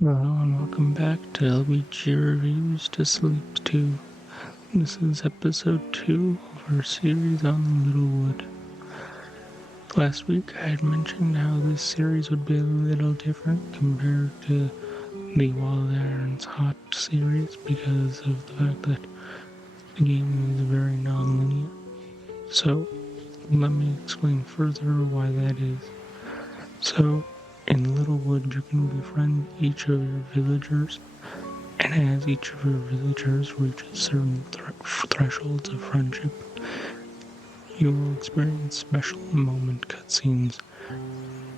Hello and welcome back to LBG Reviews to Sleep 2. This is episode 2 of our series on Littewood. Last week I had mentioned how this series would be a little different compared to the While the Iron's Hot series because of the fact that the game is very non-linear. So let me explain further why that is. So in Littewood you can befriend each of your villagers, and as each of your villagers reaches certain thresholds of friendship, you will experience special moment cutscenes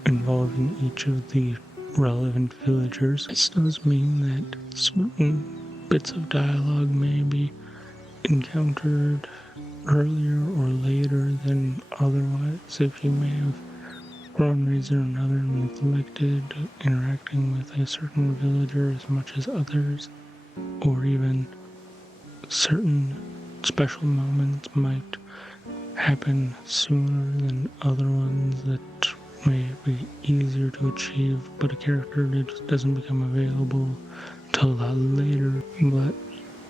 involving each of the relevant villagers. This does mean that certain bits of dialogue may be encountered earlier or later than otherwise if you may have, for one reason or another, neglected interacting with a certain villager as much as others, or even certain special moments might happen sooner than other ones that may be easier to achieve, but a character just doesn't become available till a lot later.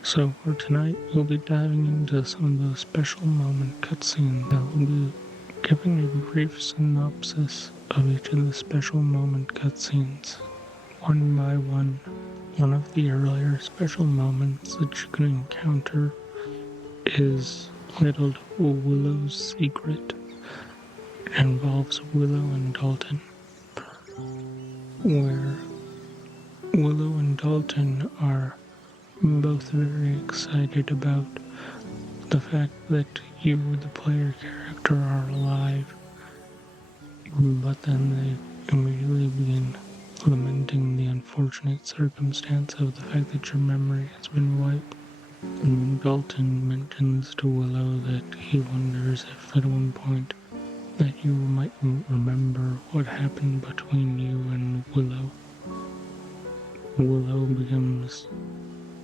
So for tonight, we'll be diving into some of those special moment cutscenes. I'll be giving a brief synopsis of each of the special moment cutscenes, one by one. One of the earlier special moments that you can encounter is titled Willow's Secret. It involves Willow and Dalton, where Willow and Dalton are both very excited about the fact that you, the player character, are alive, but then they immediately begin lamenting the unfortunate circumstance of the fact that your memory has been wiped. And Dalton mentions to Willow that he wonders if at one point that you might remember what happened between you and Willow. Willow becomes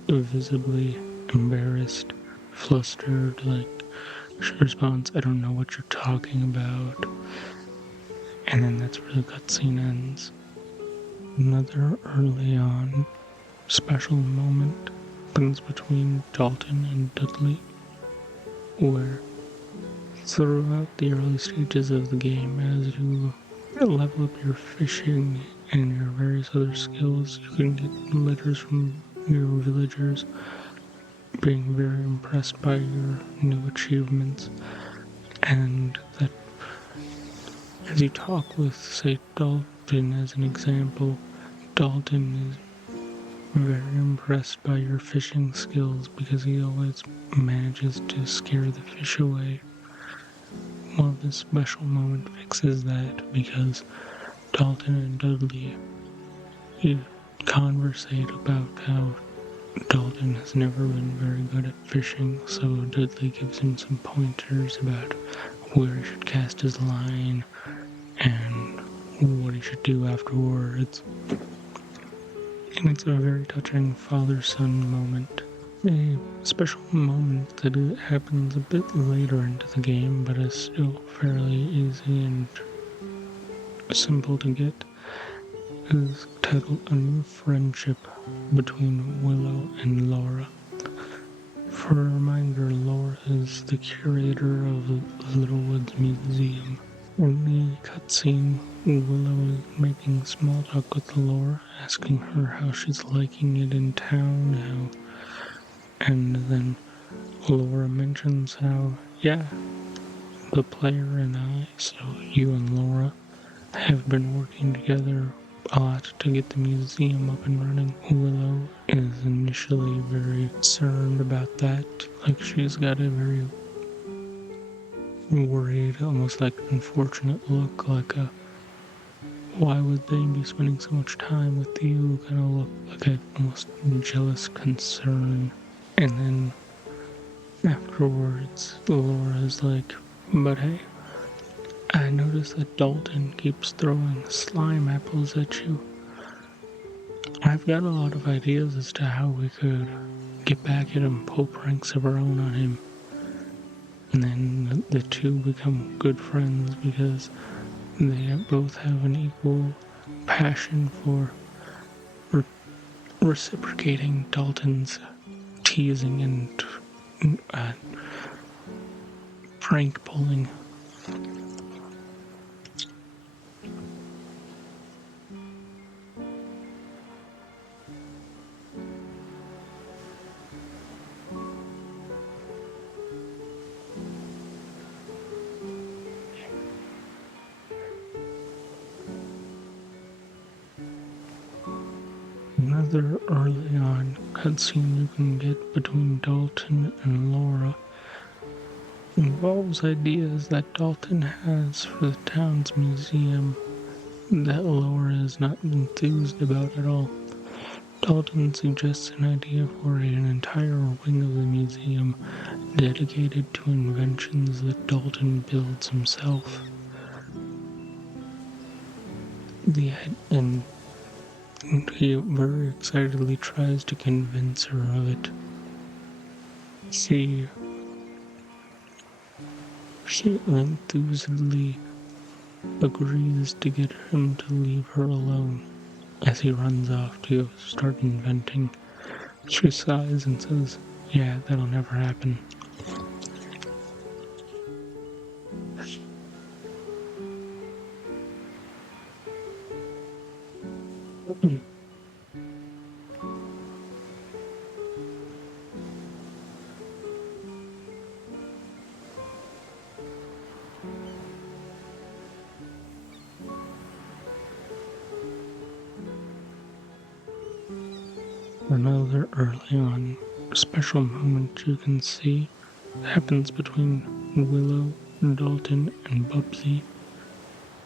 visibly embarrassed, flustered, she responds, "I don't know what you're talking about." And then that's where the cutscene ends. Another early on special moment happens between Dalton and Dudley, where throughout the early stages of the game, as you level up your fishing and your various other skills, you can get letters from your villagers being very impressed by your new achievements, and that as you talk with, say, Dalton as an example, Dalton is very impressed by your fishing skills because he always manages to scare the fish away. Well, this special moment fixes that because Dalton and Dudley conversate about how Dalton has never been very good at fishing, so Dudley gives him some pointers about where he should cast his line and what he should do afterwards. And it's a very touching father-son moment. A special moment that happens a bit later into the game, but is still fairly easy and simple to get, is titled A New Friendship Between Willow and Laura. For a reminder, Laura is the curator of Littewood's museum. In the cutscene, Willow is making small talk with Laura, asking her how she's liking it in town, and then Laura mentions how, the player and I, so you and Laura, have been working together a lot to get the museum up and running. Willow is initially very concerned about that, she's got a very worried, almost unfortunate look, why would they be spending so much time with you, kind of look like a almost jealous concern. And then afterwards, Laura's like, "But hey, I noticed that Dalton keeps throwing slime apples at you. I've got a lot of ideas as to how we could get back at him, pull pranks of our own on him." And then the two become good friends because they both have an equal passion for reciprocating Dalton's teasing and prank pulling. Another early on cutscene you can get between Dalton and Laura involves ideas that Dalton has for the town's museum that Laura is not enthused about at all. Dalton suggests an idea for an entire wing of the museum dedicated to inventions that Dalton builds himself. And he very excitedly tries to convince her of it. She enthusiastically agrees to get him to leave her alone as he runs off to go start inventing. She sighs and says, "Yeah, that'll never happen." Another early on special moment you can see happens between Willow, Dalton, and Bubsy,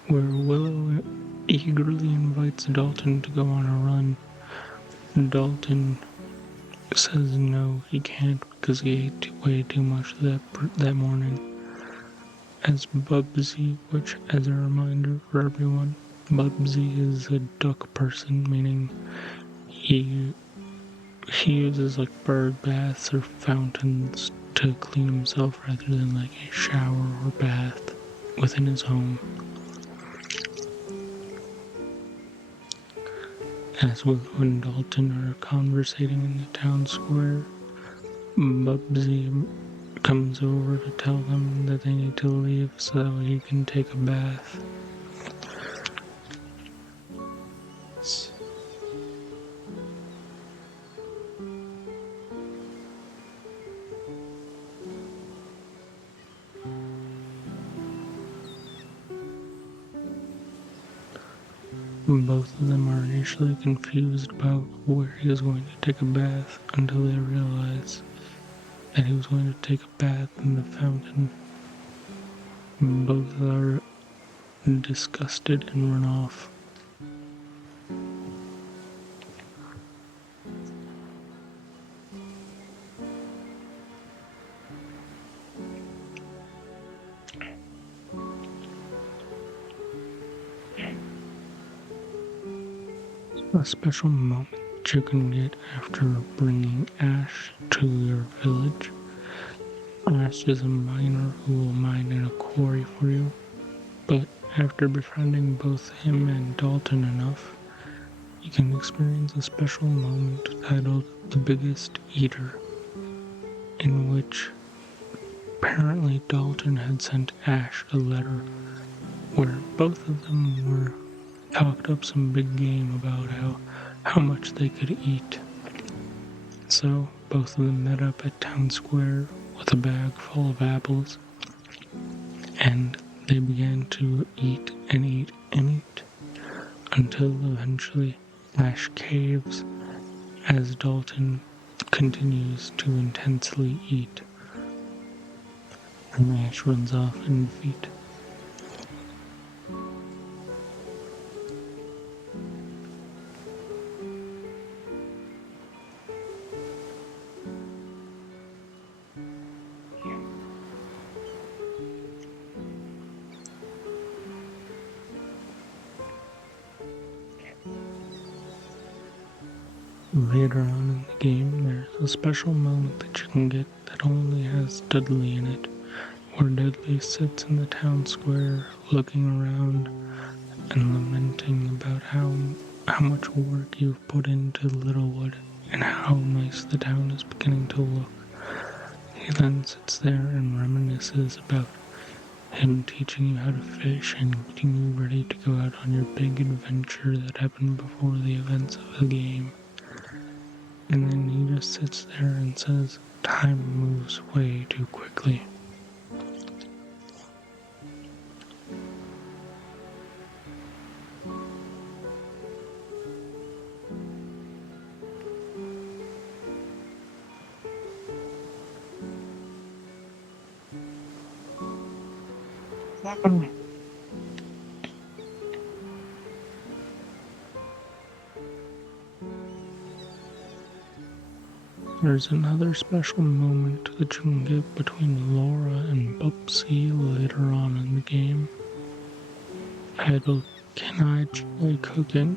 where Willow eagerly invites Dalton to go on a run. Dalton says no, he can't because he ate way too much that morning. As Bubsy, which, as a reminder for everyone, Bubsy is a duck person, meaning he uses like bird baths or fountains to clean himself rather than like a shower or bath within his home. As Willow and Dalton are conversating in the town square, Bubsy comes over to tell them that they need to leave so that he can take a bath. Both of them are initially confused about where he is going to take a bath until they realize that he was going to take a bath in the fountain. Both are disgusted and run off. A special moment you can get after bringing Ash to your village. Ash is a miner who will mine in a quarry for you, but after befriending both him and Dalton enough, you can experience a special moment titled The Biggest Eater, in which apparently Dalton had sent Ash a letter where both of them were talked up some big game about how much they could eat. So both of them met up at town square with a bag full of apples, and they began to eat and eat and eat until eventually Ash caves as Dalton continues to intensely eat, and Ash runs off in defeat. Later on in the game, there's a special moment that you can get that only has Dudley in it, where Dudley sits in the town square looking around and lamenting about how how much work you've put into Littewood and how nice the town is beginning to look. He then sits there and reminisces about him teaching you how to fish and getting you ready to go out on your big adventure that happened before the events of the game. And then he just sits there and says, time moves way too quickly. There's another special moment that you can get between Laura and Bubsy later on in the game, titled Can I Try Cooking?,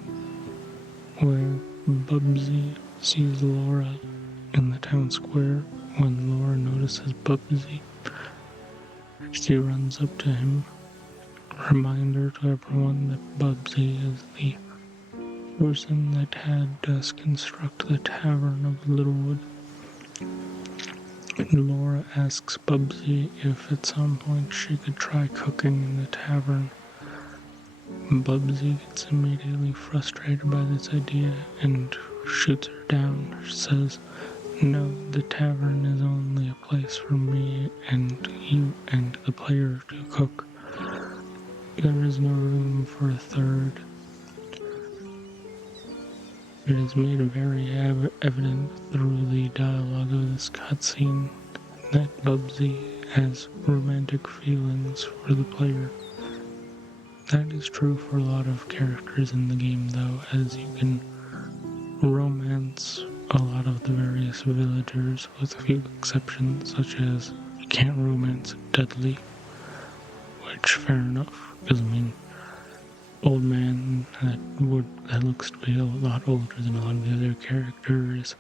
where Bubsy sees Laura in the town square. When Laura notices Bubsy, she runs up to him. Reminder to everyone that Bubsy is the person that had us construct the Tavern of Littewood. Laura asks Bubsy if at some point she could try cooking in the tavern. Bubsy gets immediately frustrated by this idea and shoots her down. She says, no, the tavern is only a place for me and you and the player to cook. There is no room for a third. It is made very evident through the dialogue of this cutscene that Bubsy has romantic feelings for the player. That is true for a lot of characters in the game, though, as you can romance a lot of the various villagers, with a few exceptions, such as you can't romance Dudley, which, fair enough, because, old man that looks to be a lot older than a lot of the other characters.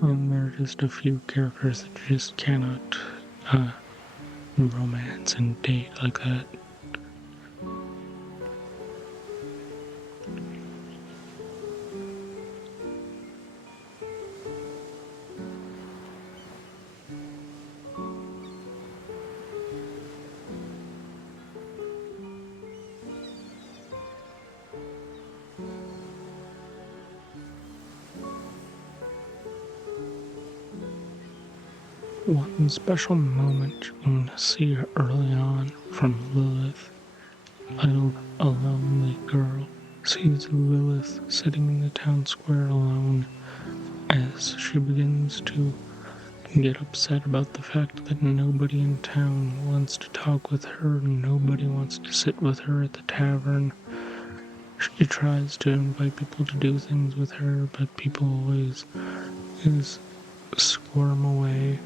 And there are just a few characters that you just cannot romance and date like that. One special moment you can see early on from Lilith, titled A Lonely Girl, sees Lilith sitting in the town square alone as she begins to get upset about the fact that nobody in town wants to talk with her, nobody wants to sit with her at the tavern. She tries to invite people to do things with her, but people always squirm away.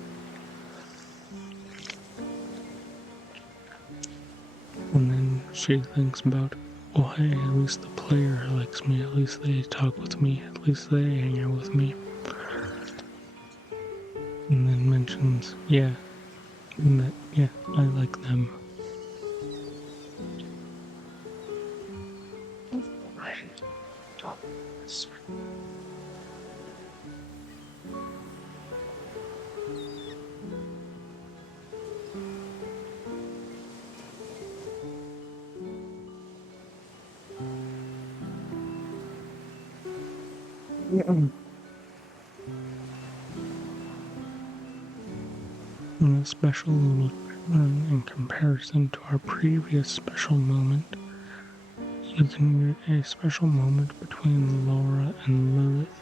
And then she thinks about, well, hey, at least the player likes me, at least they talk with me, at least they hang out with me. And then mentions, yeah, I like them. And a special little turn in comparison to our previous special moment, you can get a special moment between Laura and Lilith,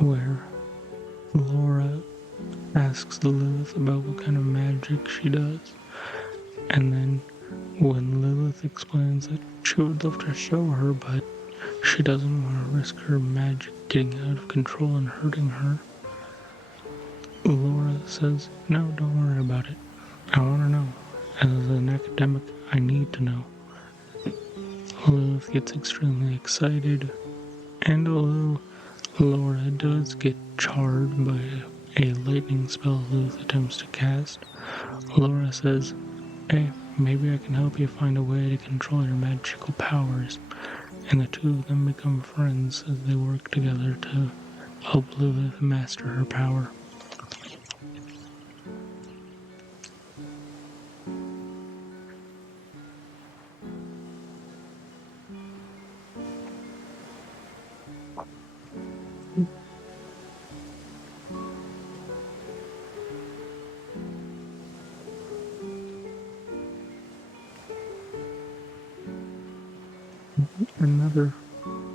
where Laura asks Lilith about what kind of magic she does, and then when Lilith explains that she would love to show her, but she doesn't want to risk her magic getting out of control and hurting her, Laura says, no, don't worry about it. I want to know. As an academic, I need to know. Lilith gets extremely excited, and although Laura does get charred by a lightning spell Lilith attempts to cast, Laura says, hey, maybe I can help you find a way to control your magical powers. And the two of them become friends as they work together to help Lilith master her power. Another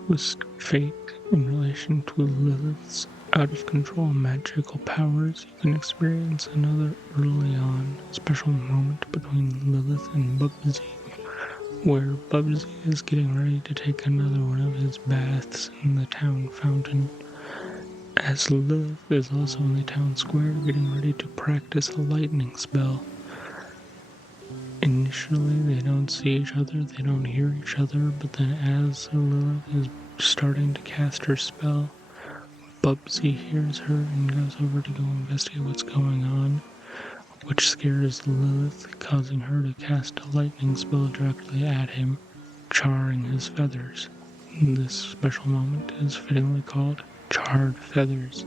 was fate in relation to Lilith's out-of-control magical powers. You can experience another early on special moment between Lilith and Bubsy, where Bubsy is getting ready to take another one of his baths in the town fountain, as Lilith is also in the town square getting ready to practice a lightning spell. Initially, they don't see each other, they don't hear each other, but then as Lilith is starting to cast her spell, Bubsy hears her and goes over to go investigate what's going on, which scares Lilith, causing her to cast a lightning spell directly at him, charring his feathers. This special moment is fittingly called Charred Feathers.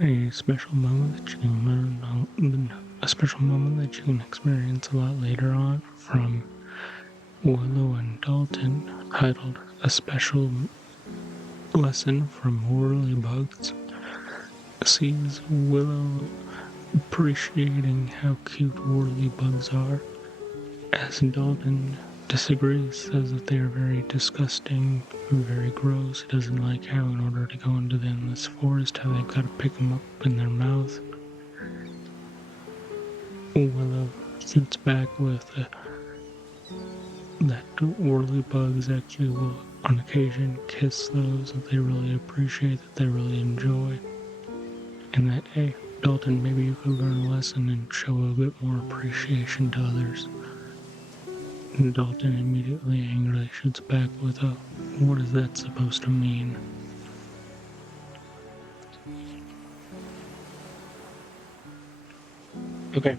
A special moment that you can experience a lot later on from Willow and Dalton, titled "A Special Lesson from Whirlybugs," sees Willow appreciating how cute whirlybugs are, as Dalton disagrees, says that they are very disgusting, very gross. He doesn't like how, in order to go into the endless forest, how they've got to pick them up in their mouth. Willow shoots back with that whirlybugs actually will, on occasion, kiss those that they really appreciate, that they really enjoy. And that, hey, Dalton, maybe you could learn a lesson and show a bit more appreciation to others. And Dalton immediately angrily shoots back with a, what is that supposed to mean? Okay.